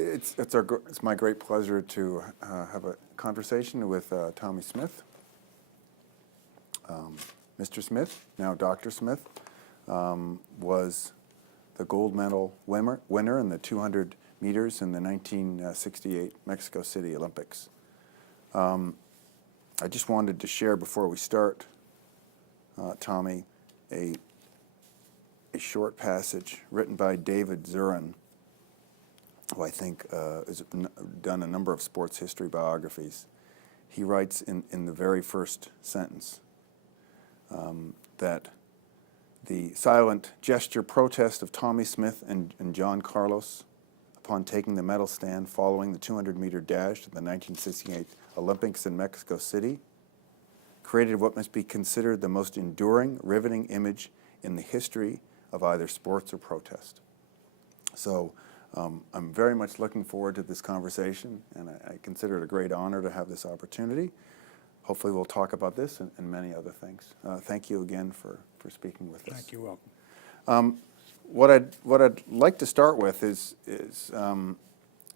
It's my great pleasure to have a conversation with Tommie Smith. Mr. Smith, now Dr. Smith, was the gold medal winner in the 200 meters in the 1968 Mexico City Olympics. I just wanted to share before we start, Tommie, a short passage written by David Zurin, who I think has done a number of sports history biographies. He writes in the very first sentence that the silent gesture protest of Tommie Smith and John Carlos upon taking the medal stand following the 200-meter dash at the 1968 Olympics in Mexico City created what must be considered the most enduring, riveting image in the history of either sports or protest. So I'm very much looking forward to this conversation, and I consider it a great honor to have this opportunity. Hopefully we'll talk about this and many other things. Thank you again for speaking with us. Thank you. Welcome. What I'd like to start with is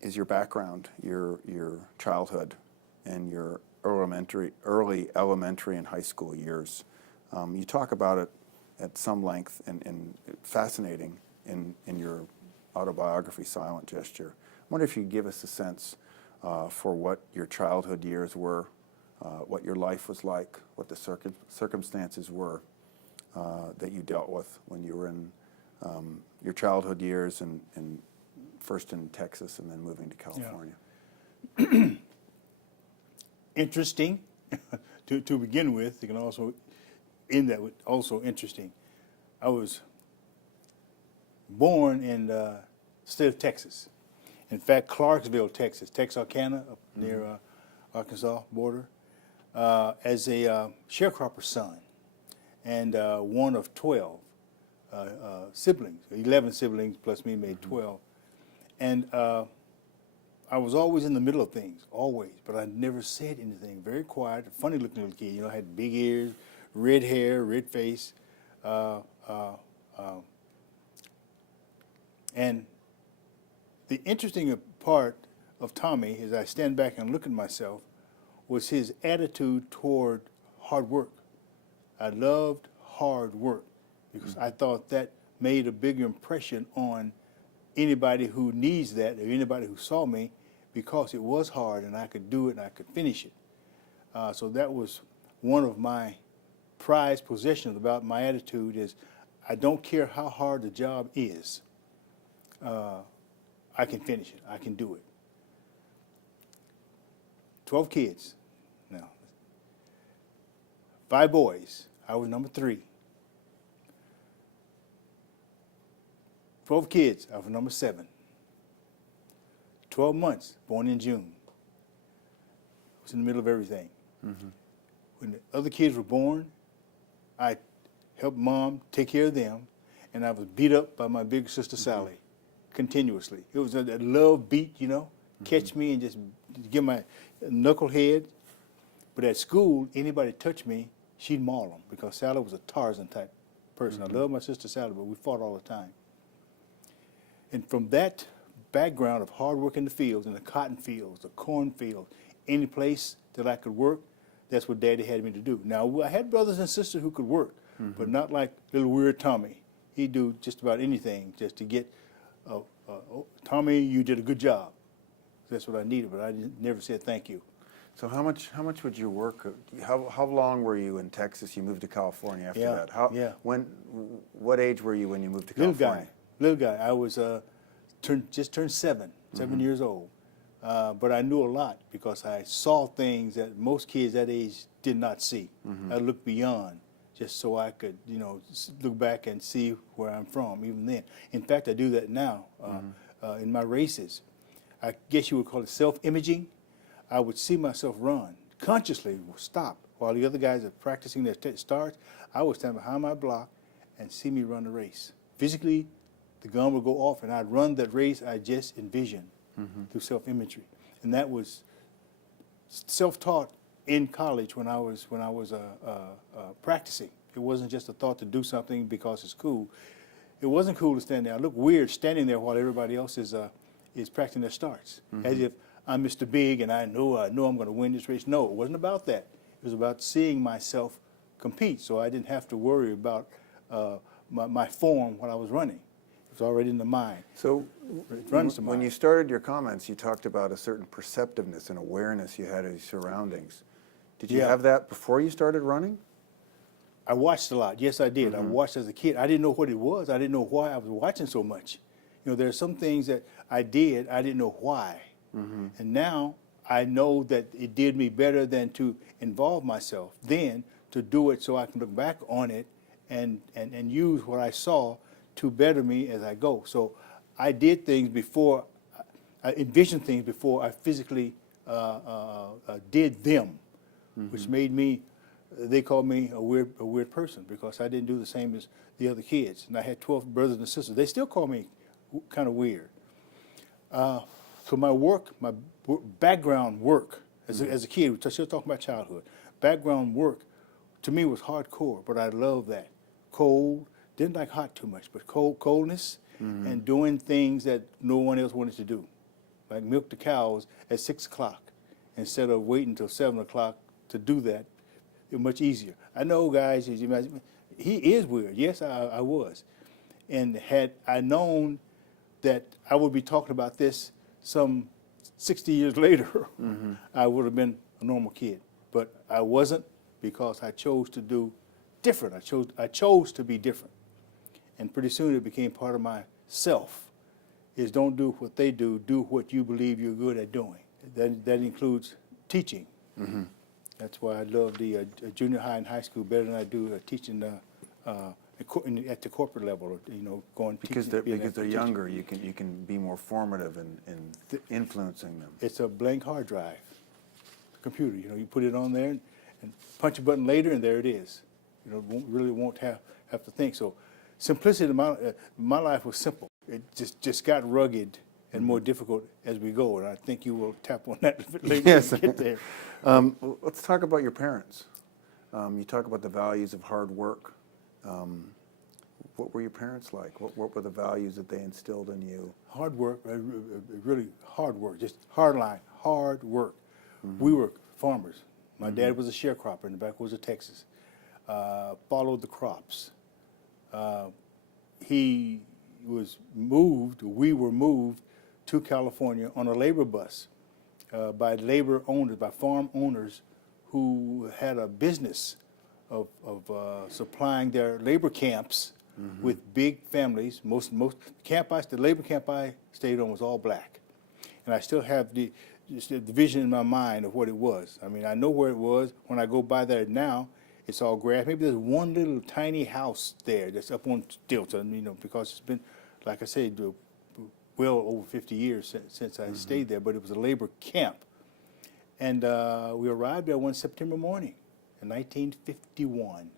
your background, your childhood, and your early elementary and high school years. You talk about it at some length and fascinating in your autobiography, Silent Gesture. I wonder if you could give us a sense for what your childhood years were, what your life was like, what the circumstances were that you dealt with when you were in your childhood years and first in Texas and then moving to California. Yeah. Interesting to begin with. You can also end that with also interesting. I was born in the state of Texas. In fact, Clarksville, Texas, Texarkana, up near Arkansas border, as a sharecropper son, and one of 12 siblings, 11 siblings plus me made 12. And I was always in the middle of things, always, but I never said anything. Very quiet, funny looking little kid. You know, I had big ears, red hair, red face. And the interesting part of Tommie, as I stand back and look at myself, was his attitude toward hard work. I loved hard work because I thought that made a big impression on anybody who needs that or anybody who saw me, because it was hard and I could do it and I could finish it. So that was one of my prized possessions about my attitude is I don't care how hard the job is. I can finish it. I can do it. 12 kids now. 5 boys. I was number 3. 12 kids. I was number 7. 12 months, born in June. I was in the middle of everything. Mm-hmm. When the other kids were born, I helped Mom take care of them, and I was beat up by my big sister Sally continuously. It was a love beat, you know, catch me and just give my knucklehead. But at school, anybody touched me, she'd maul them because Sally was a Tarzan type person. I love my sister Sally, but we fought all the time. And from that background of hard work in the fields, in the cotton fields, the corn fields, any place that I could work, that's what Daddy had me to do. Now, I had brothers and sisters who could work, but not like little weird Tommie. He'd do just about anything just to get, Tommie, you did a good job. That's what I needed, but I never said thank you. So how much would you work? How long were you in Texas? You moved to California after that. What age were you when you moved to California? Little guy. I was just turned 7 years old. But I knew a lot because I saw things that most kids that age did not see. I looked beyond just so I could, you know, look back and see where I'm from even then. In fact, I do that now in my races. I guess you would call it self-imaging. I would see myself run, consciously stop while the other guys are practicing their starts. I would stand behind my block and see me run the race. Physically, the gun would go off and I'd run that race I just envisioned through self-imagery. And that was self-taught in college when I was practicing. It wasn't just a thought to do something because it's cool. It wasn't cool to stand there. I look weird standing there while everybody else is is practicing their starts, as if I'm Mr. Big and I know I'm going to win this race. No, it wasn't about that. It was about seeing myself compete, so I didn't have to worry about my form when I was running. It was already in the mind. So It runs to when mind. you started your comments, you talked about a certain perceptiveness and awareness you had of your surroundings. Did you Yeah. have that before you started running? I watched a lot. Yes, I did. I watched as a kid. I didn't know what it was. I didn't know why I was watching so much. You know, there are some things that I did, I didn't know why. And now I know that it did me better than to involve myself then, to do it so I can look back on it and use what I saw to better me as I go. So I did things before, I envisioned things before I physically did them, which made me, they called me a weird person because I didn't do the same as the other kids. And I had 12 brothers and sisters. They still call me kind of weird. So my background work as a kid, we're still talking about childhood, background work to me was hardcore, but I loved that. Cold, didn't like hot too much, but coldness and doing things that no one else wanted to do. Like milk the cows at 6 o'clock instead of waiting until 7 o'clock to do that. It was much easier. I know, guys, as you imagine, he is weird. Yes, I was. And had I known that I would be talking about this some 60 years later, I would have been a normal kid. But I wasn't because I chose to do different. I chose to be different. And pretty soon it became part of myself, is don't do what they do what you believe you're good at doing. That includes teaching. That's why I love the junior high and high school better than I do teaching at the corporate level, you know, going Because teaching, they're younger, you can be more formative in influencing them. It's a blank hard drive, computer. You know, you put it on there and punch a button later, and there it is. You know, won't have to think. So, simplicity in my life was simple. It just got rugged and more difficult as we go, and I think you will tap on that a bit later Yes. when we get there. Let's talk about your parents. You talk about the values of hard work. What were your parents like? What were the values that they instilled in you? Hard work, really hard work, just hard line, hard work. We were farmers. My dad was a sharecropper in the backwoods of Texas. Followed the crops. We were moved to California on a labor bus by labor owners, by farm owners who had a business of supplying their labor camps with big families. The labor camp I stayed on was all black, and I still have the vision in my mind of what it was. I mean, I know where it was. When I go by there now, it's all grass. Maybe there's one little tiny house there that's up on stilts, you know, because it's been, like I said, well over 50 years since I stayed there, but it was a labor camp. And we arrived there one September morning in 1951,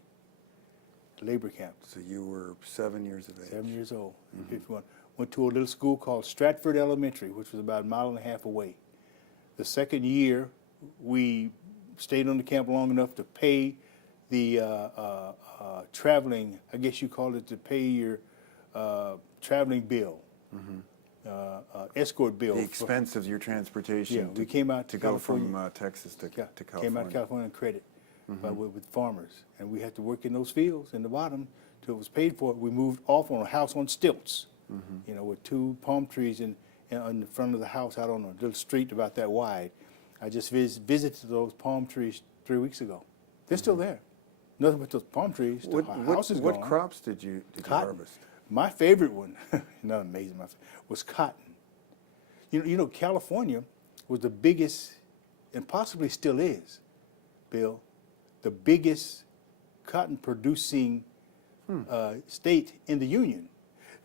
labor camp. So you were 7 years of age. 7 years old, in 51. Went to a little school called Stratford Elementary, which was about a mile and a half away. The second year, we stayed on the camp long enough to pay the traveling, I guess you call it, to pay your traveling bill, escort bill. The expense of your transportation. Yeah, we came out to go California. from Texas to California. Came out to California on credit with farmers, and we had to work in those fields in the bottom till it was paid for. We moved off on a house on stilts, you know, with 2 palm trees in the front of the house out on a little street about that wide. I just visited those palm trees 3 weeks ago. They're still there. Nothing but those palm trees. The house is what gone. crops did you Cotton. harvest? My favorite one, not amazing, was cotton. You know, California was the biggest, and possibly still is, Bill, the biggest cotton producing state in the Union.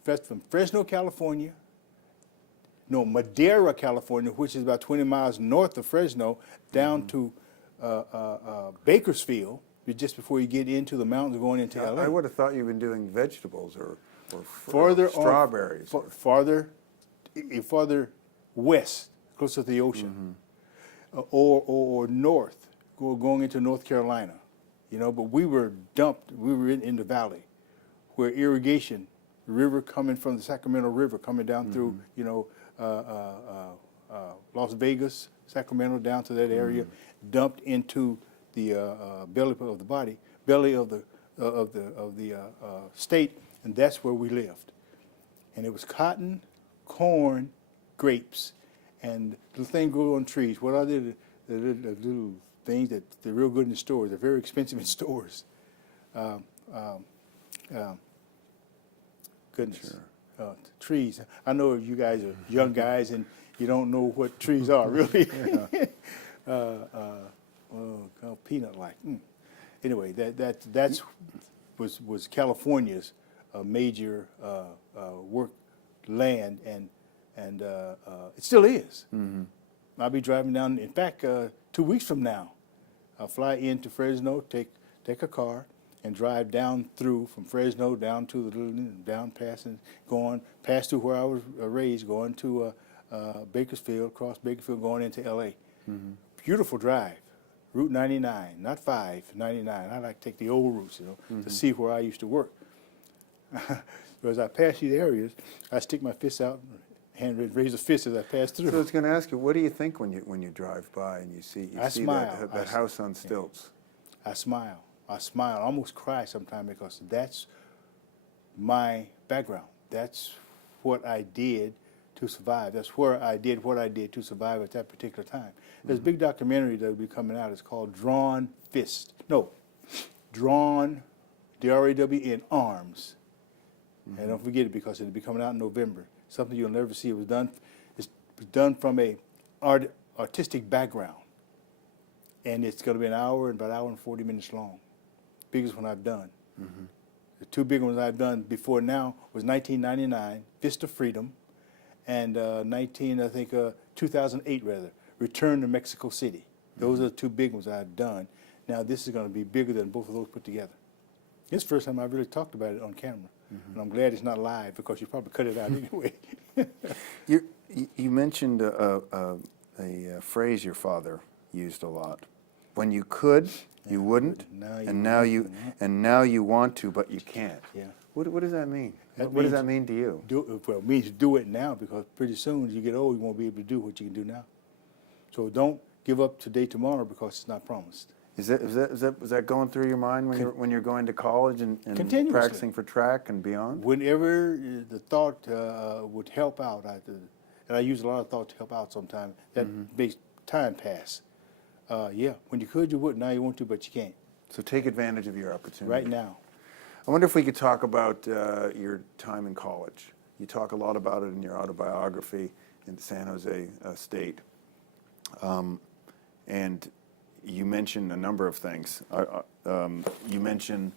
From Fresno, California, Madera, California, which is about 20 miles north of Fresno, down to Bakersfield, just before you get into the mountains going into LA. I would have thought you've been doing vegetables or Farther strawberries. Farther west, closer to the ocean, or north, going into North Carolina, you know. But we were dumped. We were in the valley, where irrigation, the river coming from the Sacramento River, coming down through, you know, Las Vegas, Sacramento, down to that area, dumped into the belly of the body, belly of the state, and that's where we lived. And it was cotton, corn, grapes, and the thing grew on trees. What are the little things that they're real good in the stores? They're very expensive in stores. Goodness. Trees. I know you guys are young guys and you don't know what trees are, really. Peanut-like. Anyway, that's was California's major work land, and it still is. Mm-hmm. I'll be driving down. In fact, 2 weeks from now, I'll fly into Fresno, take a car, and drive down through from Fresno down to the little down passing, going past through where I was raised, going to Bakersfield, across Bakersfield, going into L.A. Mm-hmm. Beautiful drive, Route 99, not 5, 99. I like to take the old routes, to see where I used to work. As I pass these areas, I stick my fists out, raise a fist as I pass through. So I was going to ask you, what do you think when you drive by and you see smile. that house on stilts? I smile. I almost cry sometimes because that's my background. That's what I did to survive. That's where I did what I did to survive at that particular time. There's a big documentary that will be coming out. It's called Drawn, D-R-A-W-N, Arms. And don't forget it because it'll be coming out in November. Something you'll never see. It was done from a artistic background. And it's going to be about an hour and 40 minutes long. Biggest one I've done. Mm-hmm. The two big ones I've done before now was 1999, Fist of Freedom, and 2008 rather, Return to Mexico City. Those are the two big ones I've done. Now this is going to be bigger than both of those put together. It's the first time I've really talked about it on camera. Mm-hmm. And I'm glad it's not live because you probably cut it out anyway. You mentioned a phrase your father used a lot. When you could, you wouldn't, and now you want to, but you can't. Yeah. What does that mean? What does that mean to you? It means do it now, because pretty soon as you get old, you won't be able to do what you can do now. So don't give up today, tomorrow, because it's not promised. Is that going through your mind when you're going to college and practicing for track and beyond? Whenever the thought would help out, and I use a lot of thought to help out sometimes, that makes time pass. When you could, you would. Now you want to, but you can't. So take advantage of your opportunity. Right now. I wonder if we could talk about your time in college. You talk a lot about it in your autobiography in San Jose State. And you mentioned a number of things. You mentioned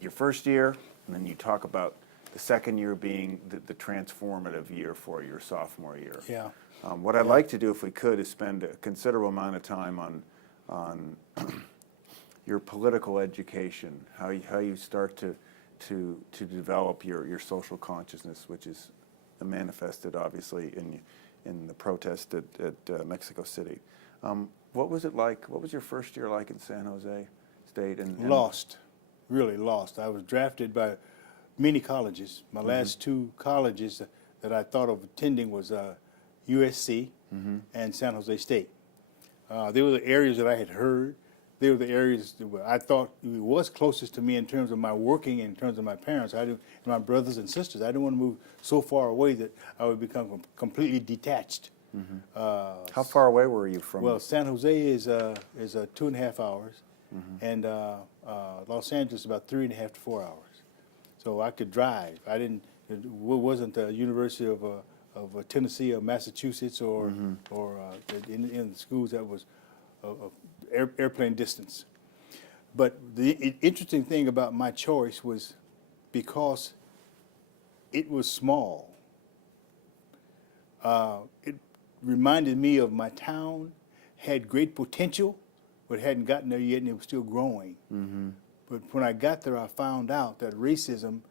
your first year, and then you talk about the second year being the transformative year for your sophomore year. Yeah. What I'd like to do, if we could, is spend a considerable amount of time on your political education, how you start to develop your social consciousness, which is manifested obviously in the protest at Mexico City. What was it like? What was your first year like in San Jose State? And lost, really lost. I was drafted by many colleges. My last two colleges that I thought of attending was USC and San Jose State. They were the areas that I had heard. They were the areas that I thought it was closest to me in terms of my working, in terms of my parents, and my brothers and sisters. I didn't want to move so far away that I would become completely detached. How far away were you from? Well, San Jose is 2.5 hours, and Los Angeles about 3.5 to 4 hours. So I could drive. It wasn't the University of Tennessee or Massachusetts or in the schools that was airplane distance. But the interesting thing about my choice was because it was small. It reminded me of my town, had great potential, but hadn't gotten there yet, and it was still growing. But when I got there, I found out that racism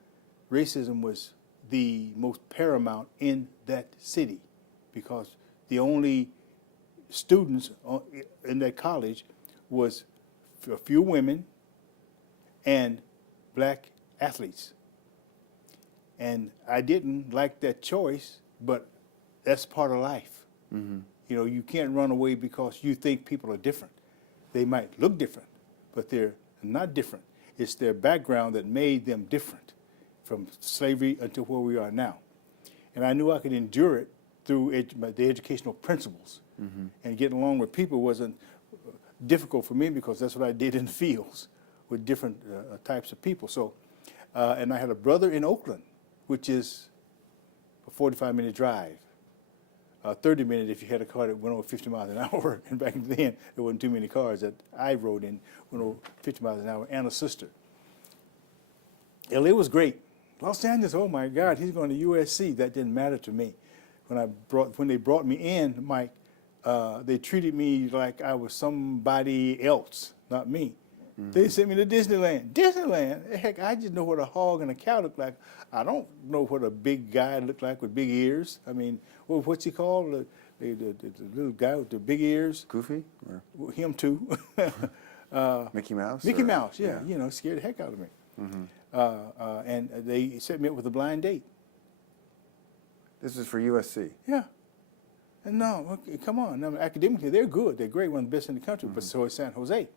was the most paramount in that city, because the only students in that college was a few women and black athletes. And I didn't like that choice, but that's part of life. Mm-hmm. You know, you can't run away because you think people are different. They might look different, but they're not different. It's their background that made them different from slavery until where we are now. And I knew I could endure it through the educational principles. Mm-hmm. And getting along with people wasn't difficult for me because that's what I did in the fields with different types of people. So, and I had a brother in Oakland, which is a 45-minute drive. 30 minutes if you had a car that went over 50 miles an hour. And back then, there wasn't too many cars that I rode in went over 50 miles an hour, and a sister. LA was great. Los Angeles, oh my God, he's going to USC. That didn't matter to me. When they brought me in, Mike, they treated me like I was somebody else, not me. Mm-hmm. They sent me to Disneyland. Disneyland? Heck, I just know what a hog and a cow look like. I don't know what a big guy looked like with big ears. I mean, what's he called? The little guy with the big ears? Goofy? Or him too. Mickey Mouse? Mickey Mouse, yeah. You know, scared the heck out of me. Mm-hmm. And they set me up with a blind date. This is for USC? Yeah. And no, okay, come on. I mean, academically, they're good. They're great, one of the best in the country, but so is San Jose.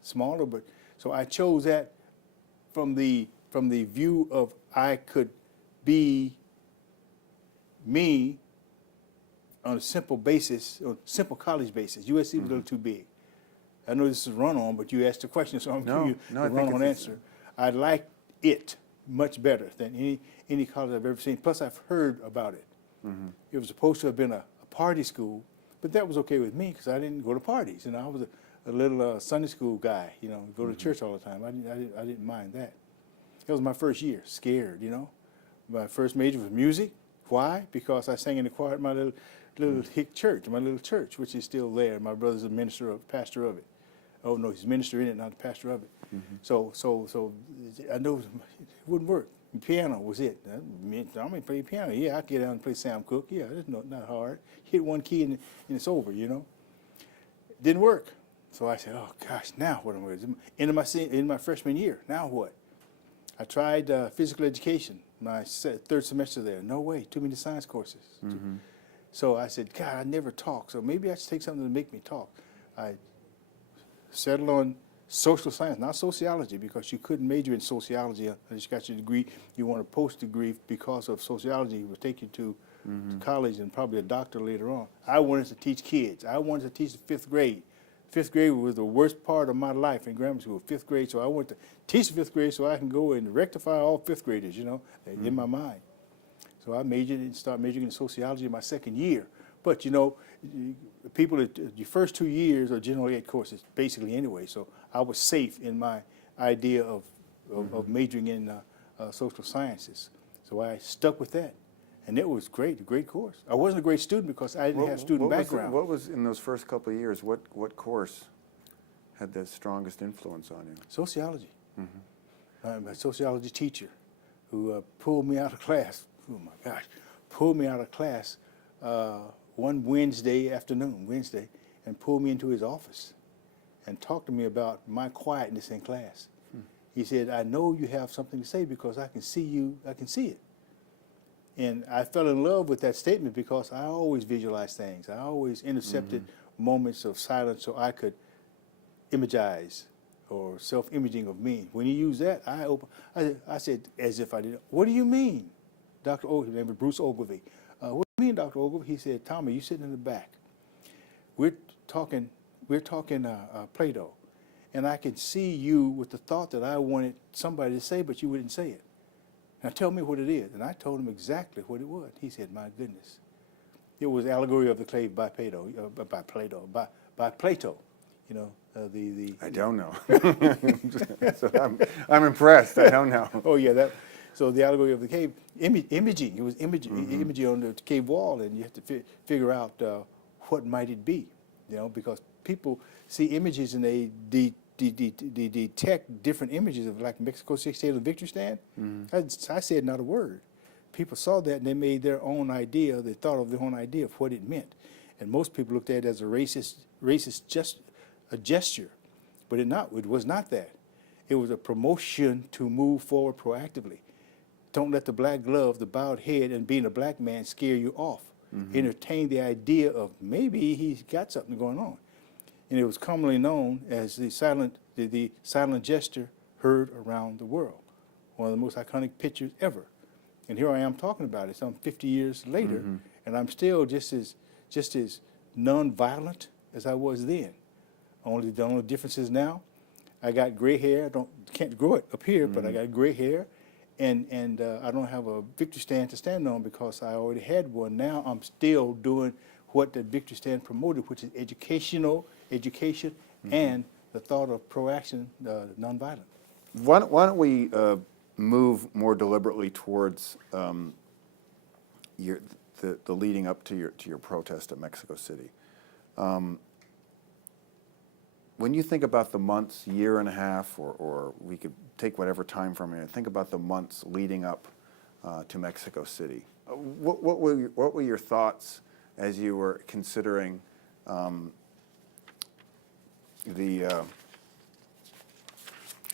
Smaller, but so I chose that from the view of I could be me on a simple basis, or simple college basis. USC was a little too big. I know this is run-on, but you asked the question, so I'm giving you the run-on answer. I like it much better than any college I've ever seen. Plus, I've heard about it. Mm-hmm. It was supposed to have been a party school, but that was okay with me because I didn't go to parties. You know, I was a little Sunday school guy. You know, go to church all the time. I didn't mind that. That was my first year. Scared, you know. My first major was music. Why? Because I sang in the choir at my little hick church, my little church, which is still there. My brother's a pastor of it. Oh no, he's minister in it, not the pastor of it. Mm-hmm. So I know it wouldn't work. Piano was it. I'm gonna play piano. Yeah, I can get out and play Sam Cooke. Yeah, it's not hard. Hit one key and it's over. You know. Didn't work. So I said, oh gosh, now what am I going to do? In my freshman year, now what? I tried physical education. My third semester there. No way. Too many science courses. Mm-hmm. So I said, God, I never talk. So maybe I should take something to make me talk. I settled on social science, not sociology, because you couldn't major in sociology unless you got your degree. You want a post-degree because of sociology. It would take you to college and probably a doctor later on. I wanted to teach kids. I wanted to teach the fifth grade. Fifth grade was the worst part of my life in grammar school, fifth grade. So I wanted to teach fifth grade so I can go and rectify all fifth graders, you know, in my mind. So I majored and started majoring in sociology in my second year. But, you know, people, your first 2 years are general ed courses, basically anyway. So I was safe in my idea of majoring in social sciences. So I stuck with that. And it was great, a great course. I wasn't a great student because I didn't have student background. What was, in those first couple of years, what course had the strongest influence on you? Sociology. Mm-hmm. My sociology teacher who pulled me out of class, oh my gosh, pulled me out of class one Wednesday afternoon, and pulled me into his office and talked to me about my quietness in class. He said, I know you have something to say because I can see it. And I fell in love with that statement because I always visualized things. I always intercepted moments of silence so I could imagize or self-imaging of me. When he used that, I said, as if I did, what do you mean? Dr. Ogilvy, his name was Bruce Ogilvy. What do you mean, Dr. Ogilvy? He said, Tommie, you sitting in the back. We're talking Plato. And I can see you with the thought that I wanted somebody to say, but you wouldn't say it. Now tell me what it is. And I told him exactly what it was. He said, my goodness. It was Allegory of the Cave by Plato. You know, I don't know. So I'm impressed. I don't know. Oh yeah, so the Allegory of the Cave, imaging. It was imaging on the cave wall, and you have to figure out what might it be. You know, because people see images and they detect different images of like Mexico 68 the victory stand. I said not a word. People saw that and they made their own idea. They thought of their own idea of what it meant, and most people looked at it as a racist gesture, but it was not that. It was a promotion to move forward proactively. don't let the black glove, the bowed head, and being a black man scare you off. Entertain the idea of maybe he's got something going on. And it was commonly known as the silent gesture heard around the world. One of the most iconic pictures ever. And here I am talking about it some 50 years later, and I'm still just as non-violent as I was then. The only difference is now I got gray hair. Can't grow it up here, but I got gray hair, and I don't have a victory stand to stand on because I already had one. Now I'm still doing what the victory stand promoted, which is education, and the thought of pro-action, nonviolent. Why don't we move more deliberately towards the leading up to your protest at Mexico City? When you think about the months, year and a half, or we could take whatever time from it, think about the months leading up to Mexico City. What were your thoughts as you were considering I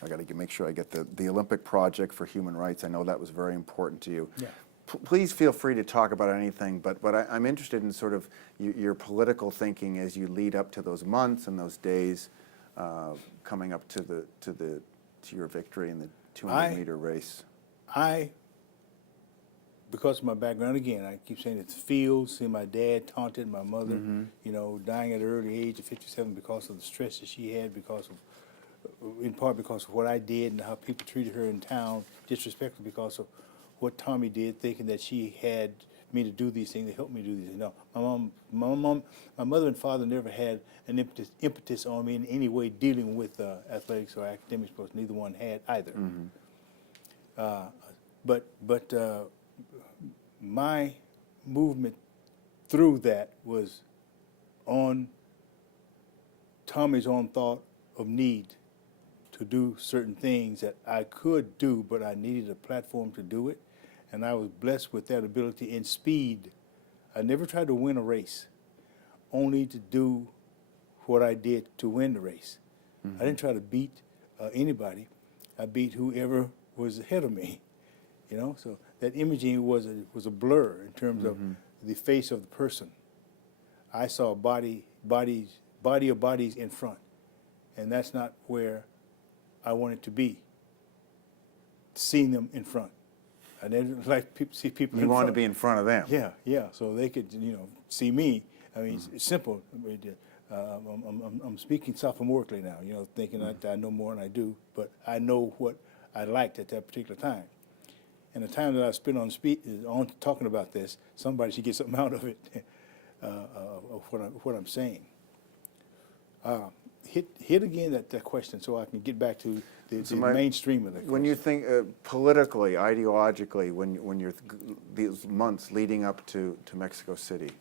got to make sure I get the Olympic Project for Human Rights. I know that was very important to you. Yeah. Please feel free to talk about anything, but I'm interested in sort of your political thinking as you lead up to those months and those days coming up to your victory in the 200-meter race. Because of my background, again, I keep saying it's fields, seeing my dad taunted my mother, dying at an early age of 57 because of the stress that she had, in part because of what I did and how people treated her in town, disrespectfully because of what Tommie did, thinking that she had me to do these things, to help me do these things. No, my mother and father never had an impetus on me in any way dealing with athletics or academics, because neither one had either. But my movement through that was on Tommie's own thought of need to do certain things that I could do, but I needed a platform to do it. And I was blessed with that ability and speed. I never tried to win a race, only to do what I did to win the race. I didn't try to beat anybody. I beat whoever was ahead of me. So that imaging was a blur in terms of the face of the person. I saw body of bodies in front, and that's not where I wanted to be. Seeing them in front. I didn't like see people. You wanted to be in front of them. Yeah. So they could, see me. I mean, it's simple. I'm speaking sophomorically now. Thinking that I know more than I do, but I know what I liked at that particular time. And the time that I spent on talking about this, somebody should get something out of it, of what I'm saying. Hit again that question so I can get back to the mainstream of the question. When you think politically, ideologically, when you're these months leading up to Mexico City,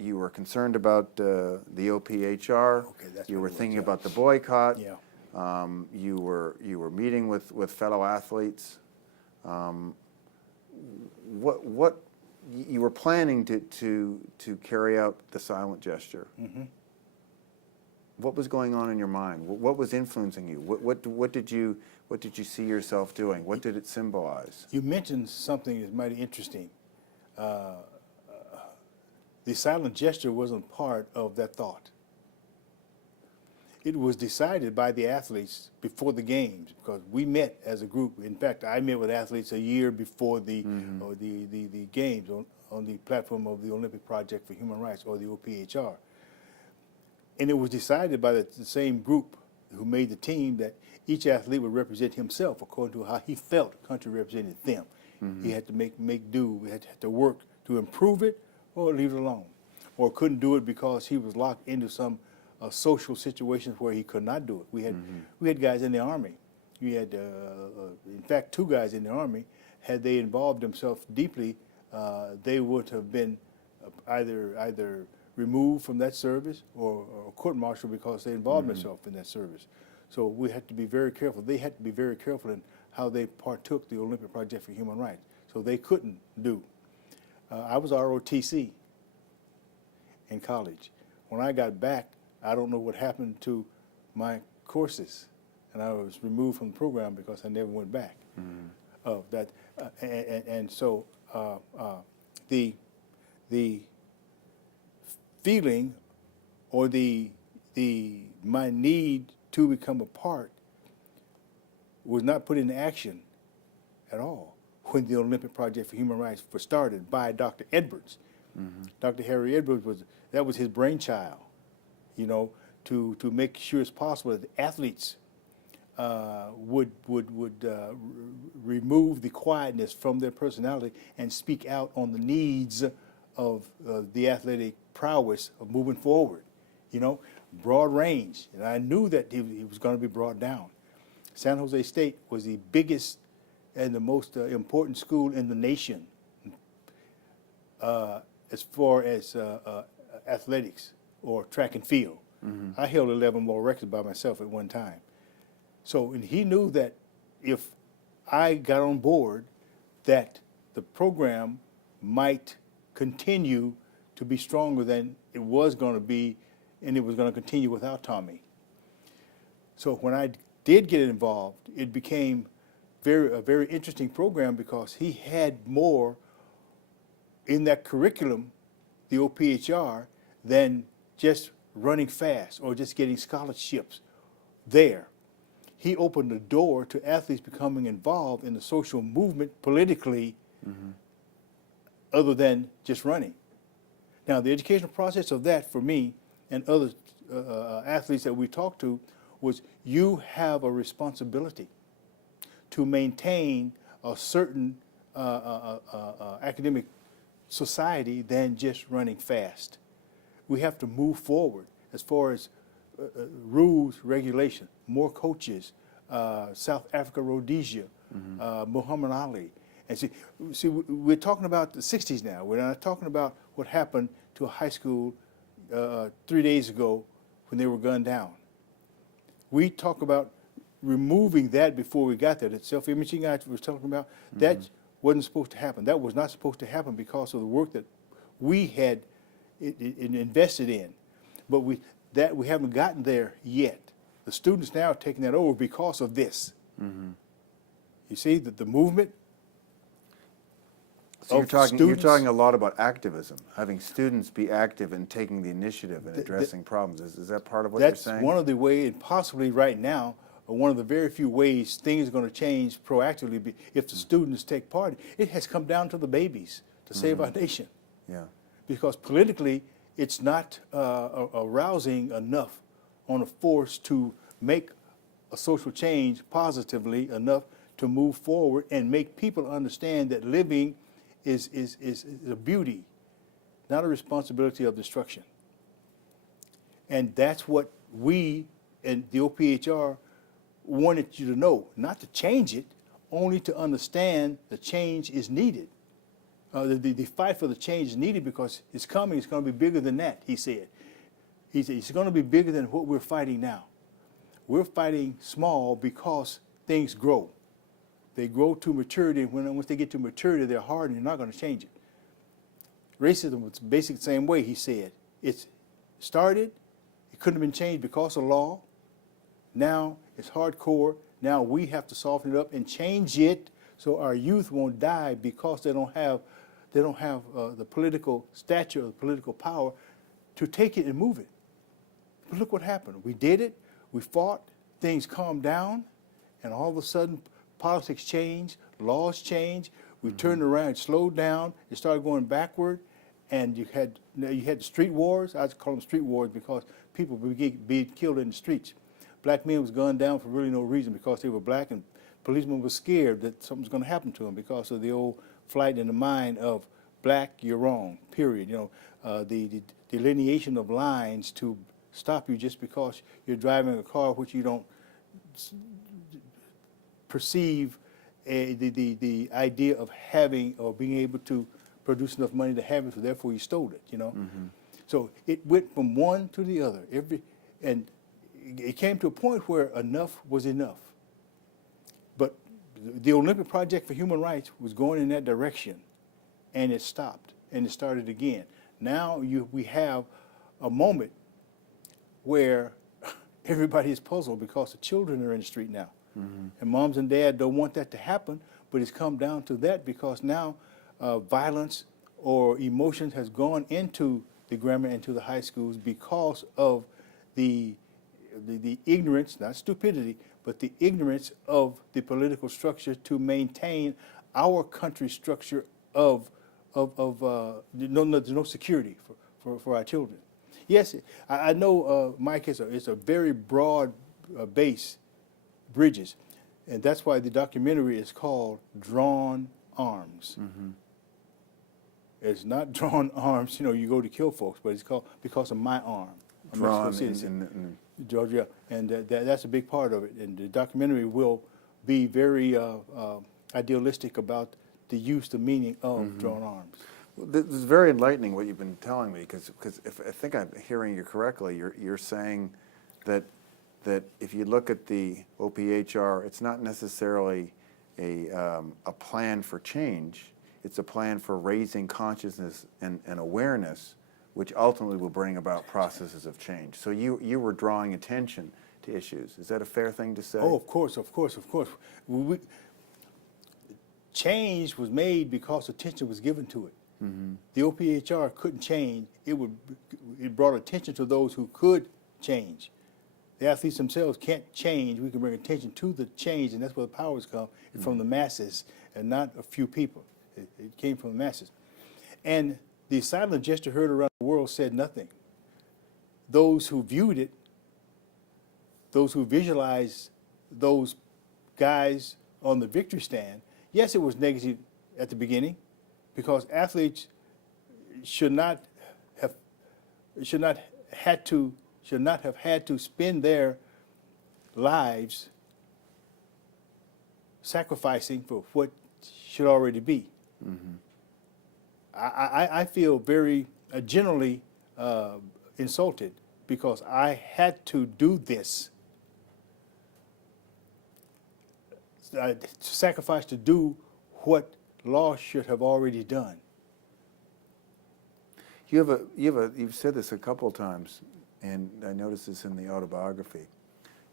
you were concerned about the OPHR. Okay, that's you what were it was, thinking yeah. about the boycott. Yeah. You were meeting with fellow athletes. What you were planning to carry out the silent gesture. What was going on in your mind? What was influencing you? What did you see yourself doing? What did it symbolize? You mentioned something that's mighty interesting. The silent gesture wasn't part of that thought. It was decided by the athletes before the games, because we met as a group. In fact, I met with athletes a year before the games on the platform of the Olympic Project for Human Rights, or the OPHR. And it was decided by the same group who made the team that each athlete would represent himself according to how he felt the country represented them. He had to make do, he had to work to improve it or leave it alone, or couldn't do it because he was locked into some social situations where he could not do it. We had guys in the Army. We had, in fact, 2 guys in the Army. Had they involved themselves deeply, they would have been either removed from that service or court-martialed because they involved themselves in that service. So we had to be very careful. They had to be very careful in how they partook the Olympic Project for Human Rights. So they couldn't do. I was ROTC in college. When I got back, I don't know what happened to my courses. and I was removed from the program because I never went back. Of that, and so the feeling or the my need to become a part was not put into action at all when the Olympic Project for Human Rights was started by Dr. Edwards. Dr. Harry Edwards was his brainchild, you know, to make sure it's possible that the athletes would remove the quietness from their personality and speak out on the needs of the athletic prowess of moving forward. You know, broad range, and I knew that he was going to be brought down. San Jose State was the biggest and the most important school in the nation as far as athletics or track and field. I held 11 more records by myself at one time. So, and he knew that if I got on board, that the program might continue to be stronger than it was going to be, and it was going to continue without Tommie. So when I did get involved, it became a very interesting program because he had more in that curriculum, the OPHR, than just running fast or just getting scholarships there. He opened the door to athletes becoming involved in the social movement politically, other than just running. Now, the educational process of that for me and other athletes that we talked to was you have a responsibility to maintain a certain academic society than just running fast. We have to move forward as far as rules, regulation, more coaches, South Africa, Rhodesia, Muhammad Ali. And see, we're talking about the 60s now. We're not talking about what happened to a high school 3 days ago when they were gunned down. We talk about removing that before we got there. That self-imaging I was talking about, that wasn't supposed to happen. That was not supposed to happen because of the work that we had invested in. But we haven't gotten there yet. The students now are taking that over because of this. You see, that the movement. So you're talking a lot about activism, having students be active and taking the initiative and addressing problems. Is that part of what you're saying? That's one of the ways, and possibly right now, one of the very few ways things are going to change proactively if the students take part. It has come down to the babies to save our nation. Yeah. Because politically, it's not arousing enough on a force to make a social change positively enough to move forward and make people understand that living is a beauty, not a responsibility of destruction. And that's what we and the OPHR wanted you to know, not to change it, only to understand the change is needed. The fight for the change is needed because it's coming, it's going to be bigger than that, he said. He said, it's going to be bigger than what we're fighting now. We're fighting small because things grow. They grow to maturity, and once they get to maturity, they're hard and you're not going to change it. Racism was basically the same way, he said. It started, it couldn't have been changed because of law. Now it's hardcore. Now we have to soften it up and change it so our youth won't die because they don't have the political stature or the political power to take it and move it. But look what happened. We did it. We fought. Things calmed down, and all of a sudden, politics changed, laws changed. We turned around, slowed down. It started going backward, and you had the street wars. I call them street wars because people were being killed in the streets. Black men was gunned down for really no reason because they were black, and policemen were scared that something was going to happen to them because of the old flight in the mind of black, you're wrong, period. You know, the delineation of lines to stop you just because you're driving a car which you don't perceive the idea of having or being able to produce enough money to have it, so therefore you stole it, you know. So it went from one to the other. And it came to a point where enough was enough. But the Olympic Project for Human Rights was going in that direction, and it stopped, and it started again. Now we have a moment where everybody is puzzled because the children are in the street now. And moms and dads don't want that to happen, but it's come down to that because now violence or emotions has gone into the grammar and to the high schools because of the ignorance, not stupidity, but the ignorance of the political structure to maintain our country's structure of there's no security for our children. Yes, I know, Mike, it's a very broad base, bridges, and that's why the documentary is called Drawn Arms. It's not drawn arms, you go to kill folks, but it's called because of my arm. Drawn in Georgia, and that's a big part of it. And the documentary will be very idealistic about the use, the meaning of drawn arms. Well, this is very enlightening what you've been telling me, because if I think I'm hearing you correctly, you're saying that if you look at the OPHR, it's not necessarily a plan for change. It's a plan for raising consciousness and awareness, which ultimately will bring about processes of change. So you were drawing attention to issues. Is that a fair thing to say? Oh, of course. Change was made because attention was given to it. The OPHR couldn't change. It brought attention to those who could change. The athletes themselves can't change. We can bring attention to the change, and that's where the powers come, from the masses and not a few people. It came from the masses. And the silent gesture heard around the world said nothing. Those who viewed it, those who visualized those guys on the victory stand, yes, it was negative at the beginning, because athletes should not have had to spend their lives sacrificing for what should already be. I feel very generally insulted because I had to do this. I sacrificed to do what law should have already done. You've said this a couple of times, and I noticed this in the autobiography.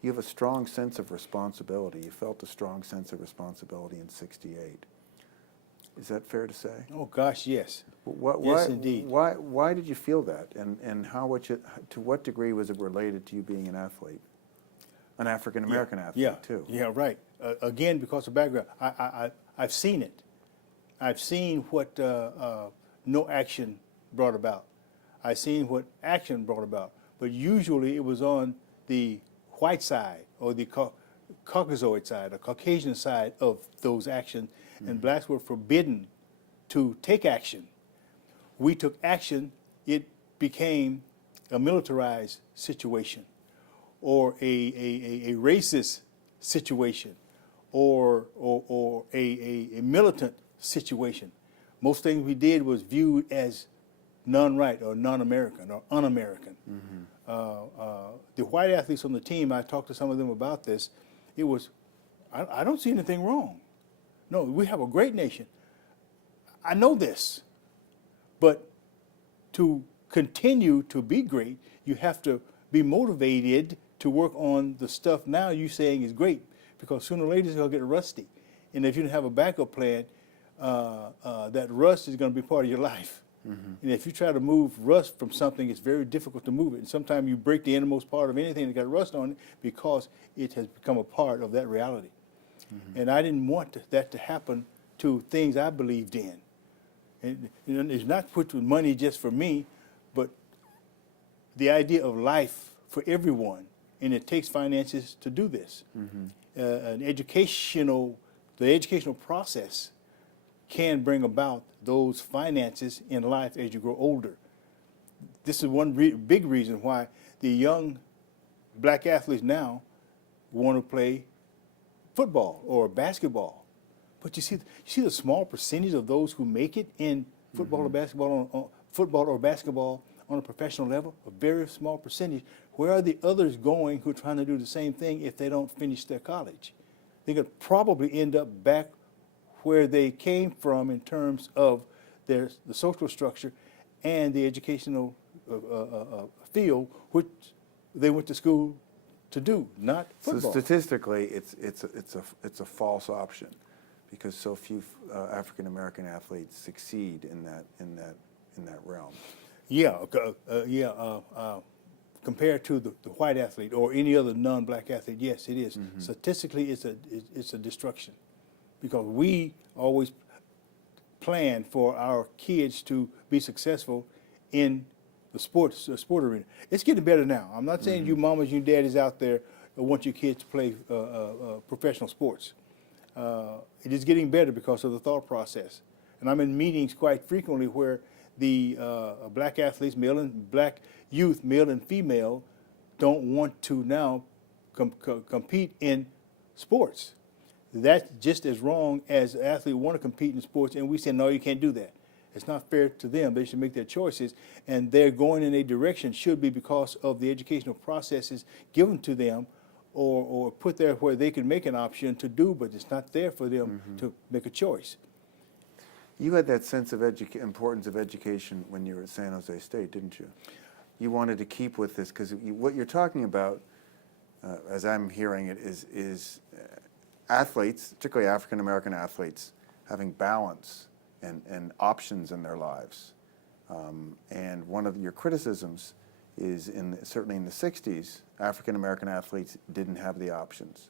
You have a strong sense of responsibility. You felt a strong sense of responsibility in '68. Is that fair to say? Oh gosh, yes. Yes, indeed. Why did you feel that, and to what degree was it related to you being an athlete, an African American athlete too? Yeah, right. Again, because of background, I've seen it. I've seen what no action brought about. I've seen what action brought about. But usually it was on the white side or the Caucasoid side or Caucasian side of those actions, and blacks were forbidden to take action. We took action, it became a militarized situation or a racist situation or a militant situation. Most things we did was viewed as non-right or non-American or un-American. The white athletes on the team, I talked to some of them about this, it was, I don't see anything wrong. No, we have a great nation. I know this, but to continue to be great, you have to be motivated to work on the stuff now you're saying is great, because sooner or later it's going to get rusty. And if you don't have a backup plan, that rust is going to be part of your life. And if you try to move rust from something, it's very difficult to move it. And sometimes you break the innermost part of anything that got rust on it because it has become a part of that reality. And I didn't want that to happen to things I believed in. And it's not put with money just for me, but the idea of life for everyone. And it takes finances to do this. The educational process can bring about those finances in life as you grow older. This is one big reason why the young black athletes now want to play football or basketball. But you see the small percentage of those who make it in football or basketball on a professional level, a very small percentage. Where are the others going who are trying to do the same thing if they don't finish their college? They could probably end up back where they came from in terms of the social structure and the educational field, which they went to school to do, not So football. statistically, it's a false option, because so few African American athletes succeed in that realm. Yeah, compared to the white athlete or any other non-black athlete, yes, it is. Statistically, it's a destruction, because we always plan for our kids to be successful in the sport arena. It's getting better now. I'm not saying you mamas, you daddies out there want your kids to play professional sports. It is getting better because of the thought process. And I'm in meetings quite frequently where the black athletes, male and black youth, male and female, don't want to now compete in sports. That's just as wrong as athletes want to compete in sports, and we say, no, you can't do that. It's not fair to them. They should make their choices, and they're going in a direction should be because of the educational processes given to them or put there where they can make an option to do, but it's not there for them to make a choice. You had that sense of importance of education when you were at San Jose State, didn't you? You wanted to keep with this, because what you're talking about, as I'm hearing it, is athletes, particularly African American athletes, having balance and options in their lives. And one of your criticisms is, certainly in the 60s, African American athletes didn't have the options.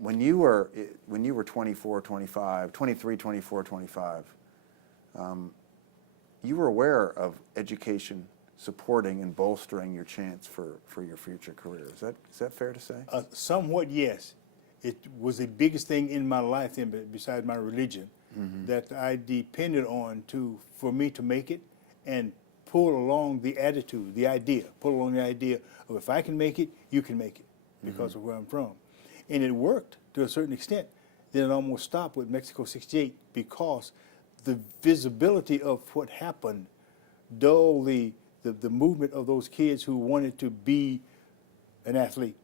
When you were 24, 25, 23, 24, 25, you were aware of education supporting and bolstering your chance for your future career. Is that fair to say? Somewhat, yes. It was the biggest thing in my life, then, besides my religion, that I depended on for me to make it, and pull along the attitude, the idea of, if I can make it, you can make it, because of where I'm from. And it worked to a certain extent. Then it almost stopped with Mexico '68, because the visibility of what happened dulled the movement of those kids who wanted to be an athlete.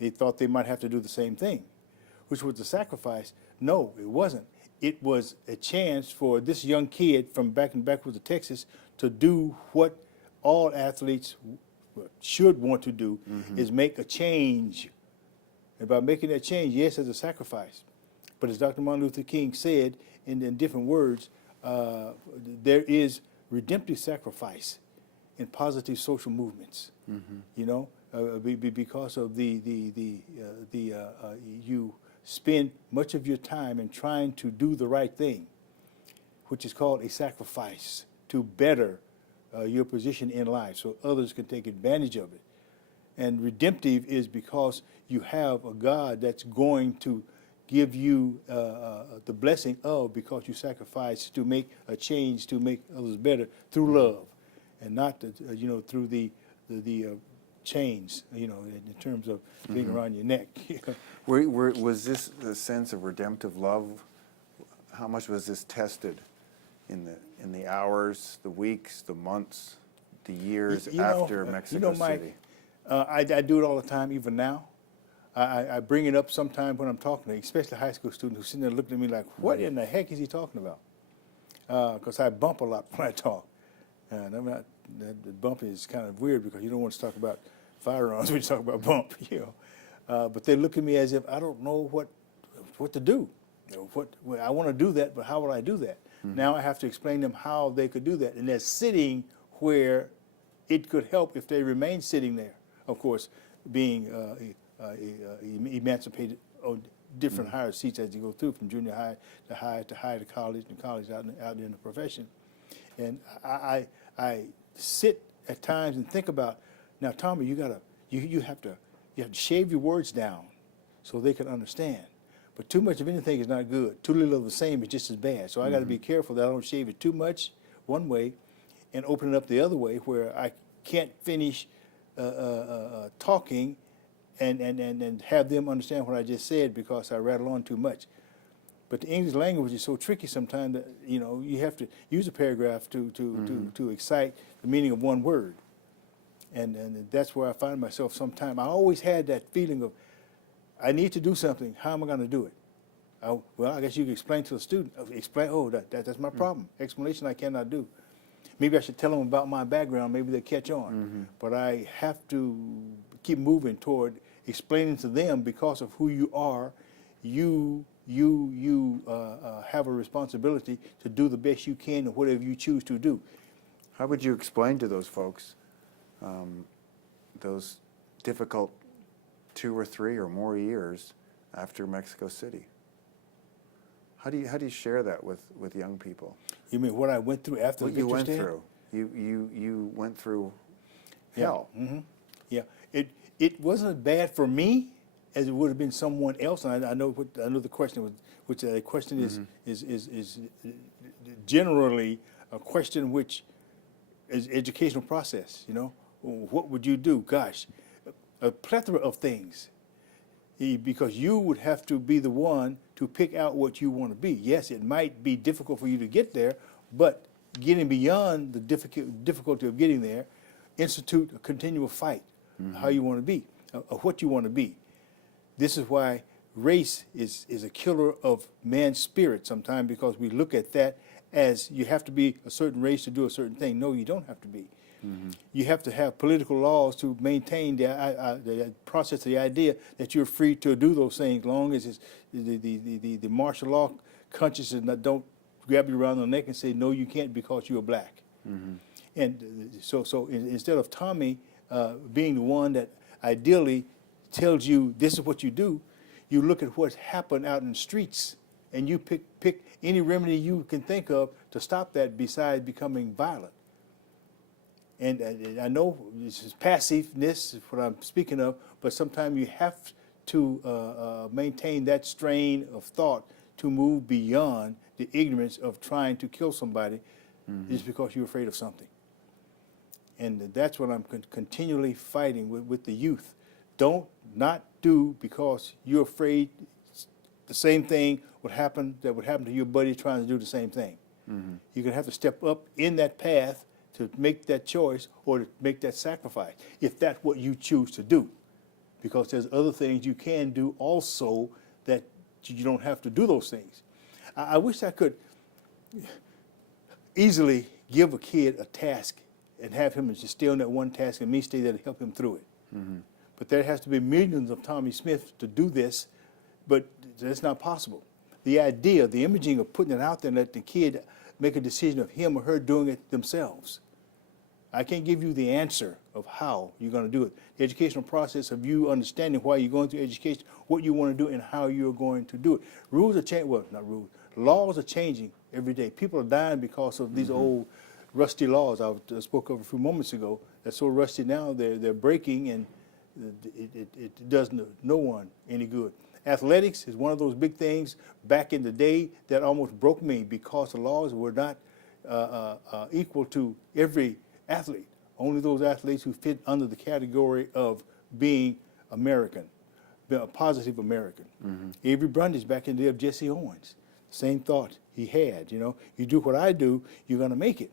They thought they might have to do the same thing, which was a sacrifice. No, it wasn't. It was a chance for this young kid from backwoods of Texas to do what all athletes should want to do, is make a change. And by making that change, yes, it's a sacrifice. But as Dr. Martin Luther King said in different words, there is redemptive sacrifice in positive social movements. You know, because of you spend much of your time in trying to do the right thing, which is called a sacrifice, to better your position in life so others can take advantage of it. And redemptive is because you have a God that's going to give you the blessing of, because you sacrifice to make a change, to make others better through love, and not through the chains, in terms of being around your neck. Was this the sense of redemptive love? How much was this tested in the hours, the weeks, the months, the years after Mexico Mike, City? I do it all the time, even now. I bring it up sometime when I'm talking to, especially high school students who are sitting there looking at me like, what in the heck is he talking about? Because I bump a lot when I talk. And I'm not, that bumping is kind of weird, because you don't want to talk about firearms when you talk about bump, But they look at me as if I don't know what to do. I want to do that, but how would I do that? Now I have to explain to them how they could do that. And they're sitting where it could help if they remain sitting there. Of course, being emancipated on different higher seats as you go through, from junior high to college, and college out in the profession. And I sit at times and think about, now, Tommie, you have to shave your words down so they can understand. But too much of anything is not good. Too little of the same is just as bad. So I got to be careful that I don't shave it too much one way and open it up the other way, where I can't finish talking and have them understand what I just said, because I rattle on too much. But the English language is so tricky sometimes that you have to use a paragraph to excite the meaning of one word, and that's where I find myself sometimes. I always had that feeling of, I need to do something. How am I going to do it? Well, I guess you can explain to a student. That's my problem. Explanation I cannot do. Maybe I should tell them about my background. Maybe they catch on. But I have to keep moving toward explaining to them, because of who you are, you have a responsibility to do the best you can in whatever you choose to do. How would you explain to those folks those difficult 2 or 3 or more years after Mexico City? How do you share that with young people? You mean what I went through after What the you victory went stand? through? You went through Yeah. hell. Mm-hmm. Yeah. It wasn't as bad for me as it would have been someone else. And I know the question was, which the question is generally a question which is educational process. You know, what would you do? Gosh, a plethora of things. Because you would have to be the one to pick out what you want to be. Yes, it might be difficult for you to get there, but getting beyond the difficulty of getting there, institute a continual fight, how you want to be, of what you want to be. This is why race is a killer of man's spirit sometimes, because we look at that as you have to be a certain race to do a certain thing. No, you don't have to be. You have to have political laws to maintain the process, the idea that you're free to do those things, long as it's the martial law consciousness don't grab you around the neck and say, no, you can't because you're black. And so instead of Tommie being the one that ideally tells you this is what you do, you look at what's happened out in the streets and you pick any remedy you can think of to stop that besides becoming violent. And I know this is passiveness, is what I'm speaking of, but sometimes you have to maintain that strain of thought to move beyond the ignorance of trying to kill somebody just because you're afraid of something. And that's what I'm continually fighting with the youth. Don't not do because you're afraid the same thing that would happen to your buddy trying to do the same thing. You're going to have to step up in that path to make that choice or to make that sacrifice, if that's what you choose to do. Because there's other things you can do also that you don't have to do those things. I wish I could easily give a kid a task and have him just stay on that one task and me stay there to help him through it. But there has to be millions of Tommie Smiths to do this, but that's not possible. The idea, the imaging of putting it out there and let the kid make a decision of him or her doing it themselves. I can't give you the answer of how you're going to do it. The educational process of you understanding why you're going through education, what you want to do, and how you're going to do it. Rules are changing. Well, not rules. Laws are changing every day. People are dying because of these old rusty laws I spoke of a few moments ago. They're so rusty now, they're breaking, and it does no one any good. Athletics is one of those big things back in the day that almost broke me because the laws were not equal to every athlete. Only those athletes who fit under the category of being American, being a positive American. Avery Brundage back in the day of Jesse Owens, same thought he had. You know, you do what I do, you're going to make it.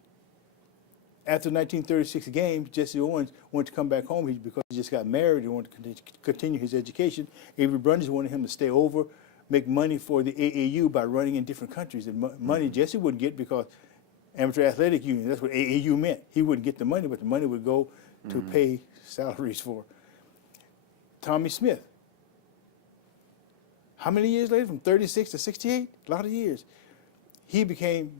After 1936 games, Jesse Owens wanted to come back home because he just got married. He wanted to continue his education. Avery Brundage wanted him to stay over, make money for the AAU by running in different countries. And money Jesse wouldn't get because Amateur Athletic Union, that's what AAU meant. He wouldn't get the money, but the money would go to pay salaries for Tommie Smith. How many years later? From 36 to 68? A lot of years. He became,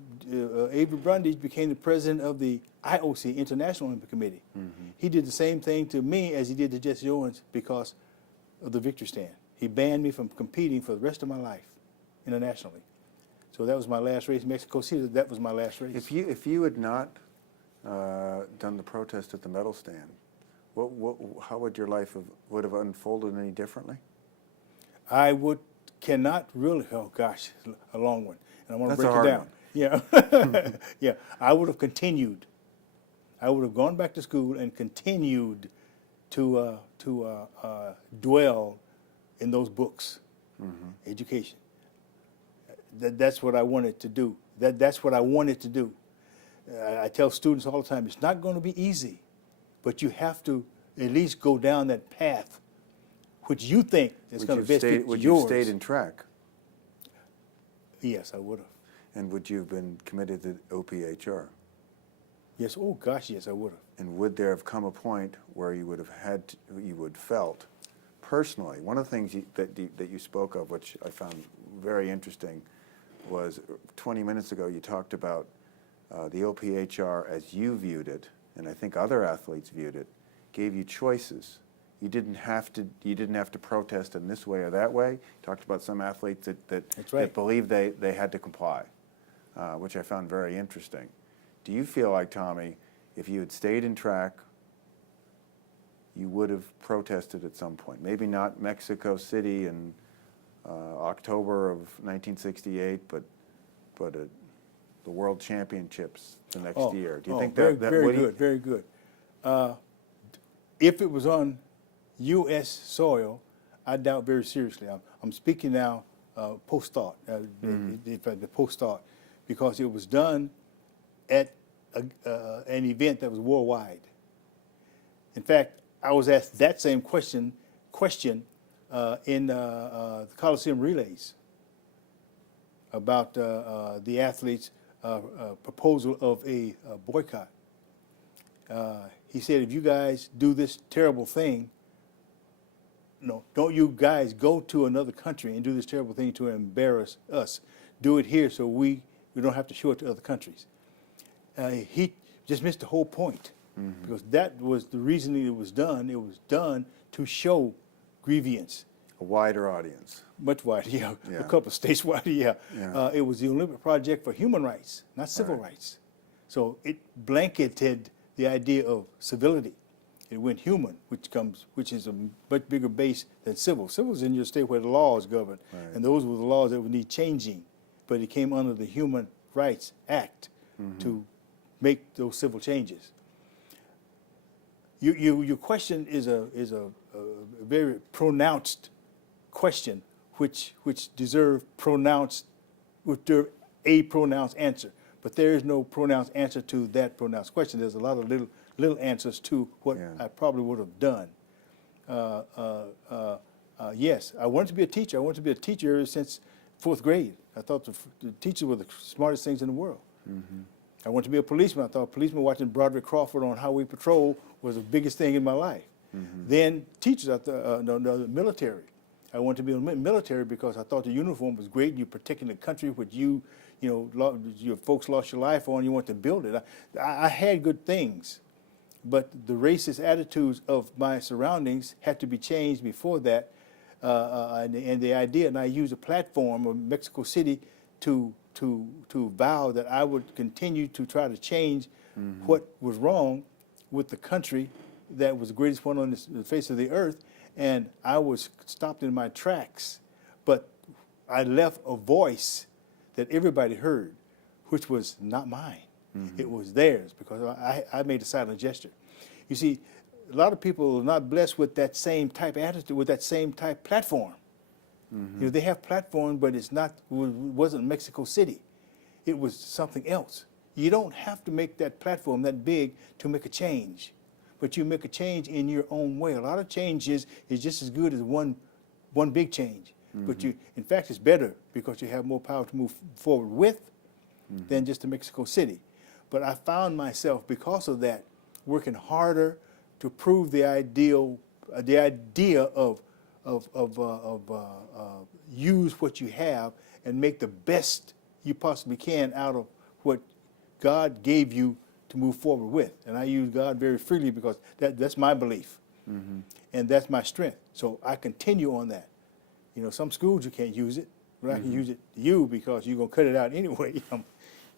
Avery Brundage became the president of the IOC, International Olympic Committee. He did the same thing to me as he did to Jesse Owens because of the victory stand. He banned me from competing for the rest of my life internationally. So that was my last race in Mexico City. That was my last race. If you had not done the protest at the medal stand, how would your life would have unfolded any differently? I cannot really, oh gosh, a long one. And I want to That's break a it hard down. Yeah. Yeah. I would have continued. I would have gone back to school and continued to dwell in those books, education. That's what I wanted to do. That's what I wanted to do. I tell students all the time, it's not going to be easy, but you have to at least go down that path, which you think is going to best fit yours. Would you have stayed in track? Yes, I would have. And would you have been committed to OPHR? Yes. Oh gosh, yes, I would have. And would there have come a point where you would have you would felt personally, one of the things that you spoke of, which I found very interesting, was 20 minutes ago you talked about the OPHR as you viewed it, and I think other athletes viewed it, gave you choices. You didn't have to protest in this way or that way. You talked about some athletes That's right. that believed they had to comply, which I found very interesting. Do you feel like, Tommie, if you had stayed in track, you would have protested at some point? Maybe not Mexico City in October of 1968, but the World Championships the next year. Do you think very, that very would good, very good. If it was on U.S. soil, I doubt very seriously. I'm speaking now post-thought, the post-thought, because it was done at an event that was worldwide. In fact, I was asked that same question in the Coliseum relays about the athletes' proposal of a boycott. He said, if you guys do this terrible thing, don't you guys go to another country and do this terrible thing to embarrass us. Do it here so we don't have to show it to other countries. He just missed the whole point, because that was the reason it was done. It was done to show grievance. a wider audience? Much wider, yeah. Yeah. A couple of states wider, yeah. Yeah. It was the Olympic Project for Human Rights, not civil Right. rights. So it blanketed the idea of civility. It went human, which is a much bigger base than civil. Civil is in your state where the laws govern, Right. and those were the laws that would need changing. But it came under the Human Rights Act to make those civil changes. Your question is a very pronounced question, which deserve a pronounced answer. But there is no pronounced answer to that pronounced question. There's a lot of little answers to what Yeah. I probably would have done. Yes, I wanted to be a teacher. I wanted to be a teacher since fourth grade. I thought the teachers were the smartest things in the world. I wanted to be a policeman. I thought a policeman watching Broderick Crawford on Highway Patrol was the biggest thing in my life. Then teachers, the military. I wanted to be in the military because I thought the uniform was great. You're protecting the country, which your folks lost your life on. You want to build it. I had good things, but the racist attitudes of my surroundings had to be changed before that. And the idea, and I used a platform of Mexico City to vow that I would continue to try to change what was wrong with the country that was the greatest one on the face of the earth. And I was stopped in my tracks, but I left a voice that everybody heard, which was not mine. It was theirs, because I made a silent gesture. You see, a lot of people are not blessed with that same type attitude, with that same type platform. They have platforms, but it wasn't Mexico City. It was something else. You don't have to make that platform that big to make a change, but you make a change in your own way. A lot of changes is just as good as one big change. But in fact, it's better because you have more power to move forward with than just to Mexico City. But I found myself, because of that, working harder to prove the idea of use what you have and make the best you possibly can out of what God gave you to move forward with. And I use God very freely because that's my belief, and that's my strength. So I continue on that. Some schools you can't use it, but I can use it to you because you're gonna cut it out anyway.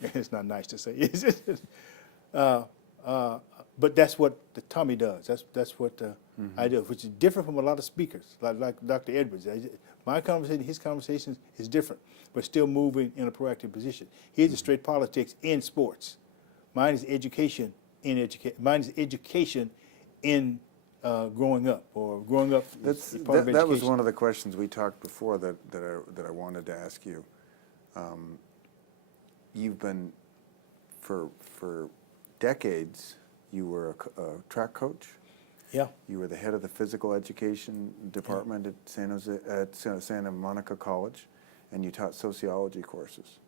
It's not nice to say, is it? But that's what the Tommie does. That's what I do, which is different from a lot of speakers, like Dr. Edwards. My conversation, his conversations is different, but still moving in a proactive position. His is straight politics in sports. Mine is education in education. Mine is education in growing up, or growing up is part of education. That was one of the questions we talked before that I wanted to ask you. You've been, for decades, you were a track coach. Yeah. You were the head of the physical education department at Santa Monica College, and you taught sociology courses.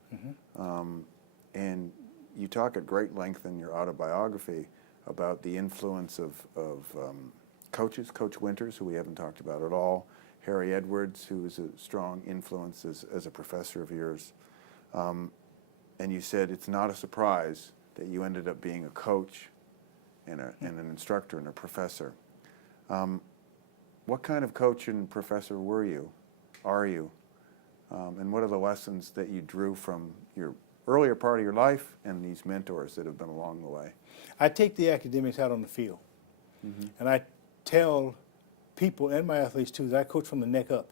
And you talk at great length in your autobiography about the influence of coaches, Coach Winters, who we haven't talked about at all, Harry Edwards, who was a strong influence as a professor of yours. And you said it's not a surprise that you ended up being a coach and an instructor and a professor. What kind of coach and professor are you? And what are the lessons that you drew from your earlier part of your life and these mentors that have been along the way? I take the academics out on the field, and I tell people and my athletes too that I coach from the neck up.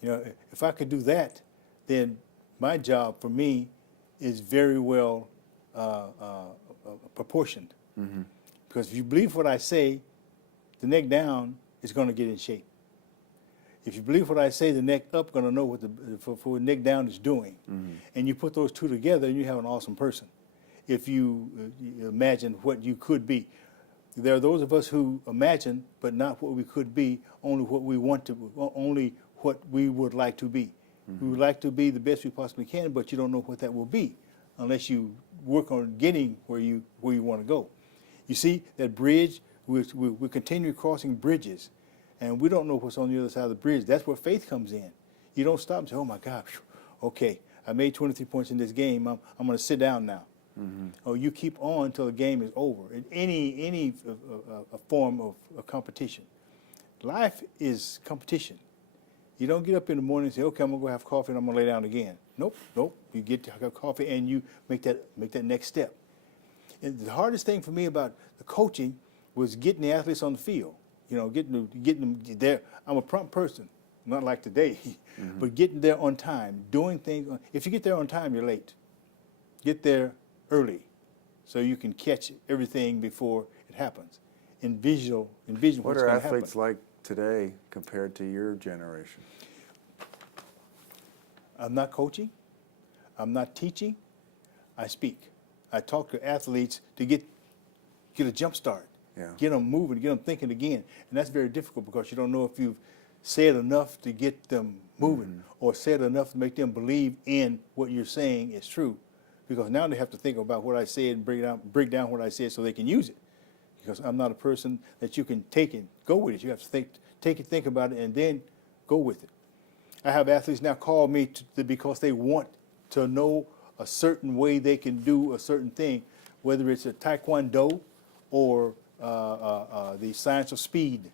You know, if I could do that, then my job for me is very well proportioned. Because if you believe what I say, the neck down is going to get in shape. If you believe what I say, the neck up going to know what the neck down is doing. And you put those two together, and you have an awesome person. If you imagine what you could be. There are those of us who imagine, but not what we could be, only what we want to, only what we would like to be. We would like to be the best we possibly can, but you don't know what that will be unless you work on getting where you want to go. You see, that bridge, we continue crossing bridges, and we don't know what's on the other side of the bridge. That's where faith comes in. You don't stop and say, oh my gosh, okay, I made 23 points in this game, I'm going to sit down now. Or you keep on until the game is over. In any form of competition. Life is competition. You don't get up in the morning and say, okay, I'm going to go have coffee and I'm going to lay down again. Nope. You get to have coffee and you make that next step. And the hardest thing for me about the coaching was getting the athletes on the field. You know, getting them there. I'm a prompt person, not like today, but getting there on time, doing things. If you get there on time, you're late. Get there early so you can catch everything before it happens. Envision What what's going to happen. are athletes like today compared to your generation? I'm not coaching. I'm not teaching. I speak. I talk to athletes to get a jump start, get them moving, get them thinking again. And that's very difficult because you don't know if you've said enough to get them moving or said enough to make them believe in what you're saying is true. Because now they have to think about what I said and break down what I said so they can use it. Because I'm not a person that you can take and go with it. You have to think about it, and then go with it. I have athletes now call me because they want to know a certain way they can do a certain thing, whether it's a taekwondo or the science of speed.